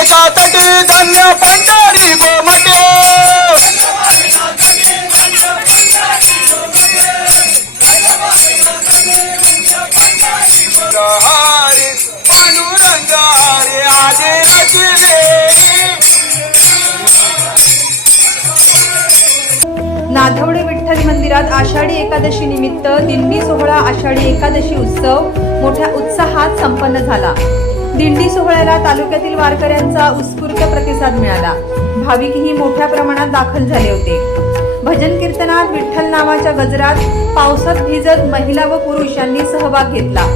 तटी पंढरी गोमटे पांडुरंग हरे आजे नाथवडे विठ्ठल मंदिरात आषाढी एकादशी निमित्त दिंडी सोहळा आषाढी एकादशी उत्सव मोठ्या उत्साहात संपन्न झाला. दिंडी सोहळ्याला तालुक्यातील वारकऱ्यांचा उत्स्फूर्त प्रतिसाद मिळाला. भाविकही मोठ्या प्रमाणात दाखल झाले होते. भजन कीर्तनात विठ्ठल नावाच्या गजरात पावसात भिजत महिला व पुरुष यांनी सहभाग घेतला.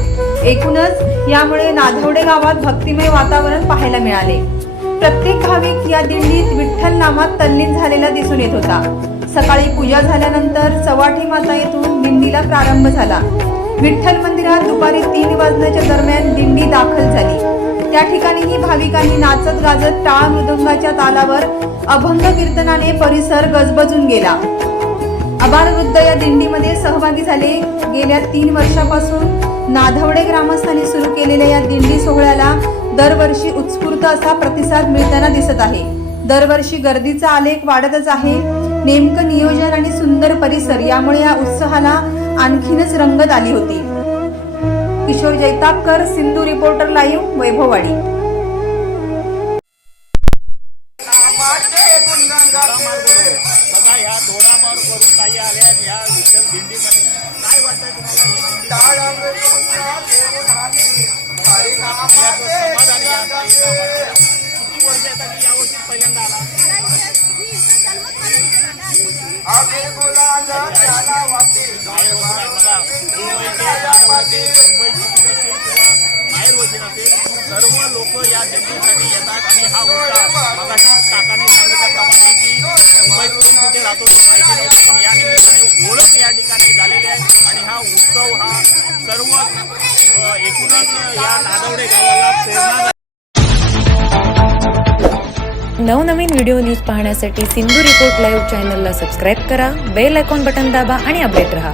एकूणच यामुळे नाधवडे गावात भक्तिमय वातावरण पाहायला मिळाले. प्रत्येक भाविक या दिंडीत विठ्ठल नामात तल्लीन झालेला दिसून येत होता. सकाळी पूजा झाल्यानंतर चवाठी माता येथून दिंडीला प्रारंभ झाला. विठ्ठल मंदिरात दुपारी तीन वाजण्याच्या दरम्यान दिंडी दाखल झाली. त्या ठिकाणीही भाविकांनी नाचत गाजत टाळ मृदुंगाच्या तालावर अभंग कीर्तनाने परिसर गजबजून गेला. अबार वृद्ध या दिंडीमध्ये सहभागी झाले. गेल्या तीन वर्षापासून नाधवडे ग्रामस्थांनी सुरू केलेल्या या दिंडी सोहळ्याला दरवर्षी उत्स्फूर्त असा प्रतिसाद मिळताना दिसत आहे. दरवर्षी गर्दीचा आलेख वाढतच आहे. नेमकं नियोजन आणि सुंदर परिसर यामुळे या उत्साहाला आणखीनच रंगत आली होती. Kishor Jaitapkar Sindhu reporter live Vaibhavwadi. बघा ह्या दोडामार करून ताई आल्या आहेत ह्या विठ्ठल दिंडीमध्ये काय वाटतंय तुम्हाला ही दिंडी टाळ मृदुंग भेटीसाठी येतात आणि हा उत्साह मगाशी काकाने सांगितल्याप्रमाणे की मुंबईत कोण कुठे राहतो ते माहिती नव्हतं पण या निमित्ताने ओळख या ठिकाणी झालेली आहे आणि हा उत्सव हा सर्व एकूणच या नादवडे गावाला प्रेरणा नवनवीन व्हिडिओ न्यूज पाहण्यासाठी सिंधू रिपोर्ट लाईव्ह चॅनलला सबस्क्राईब करा बेल आयकॉन बटन दाबा आणि अपडेट रहा.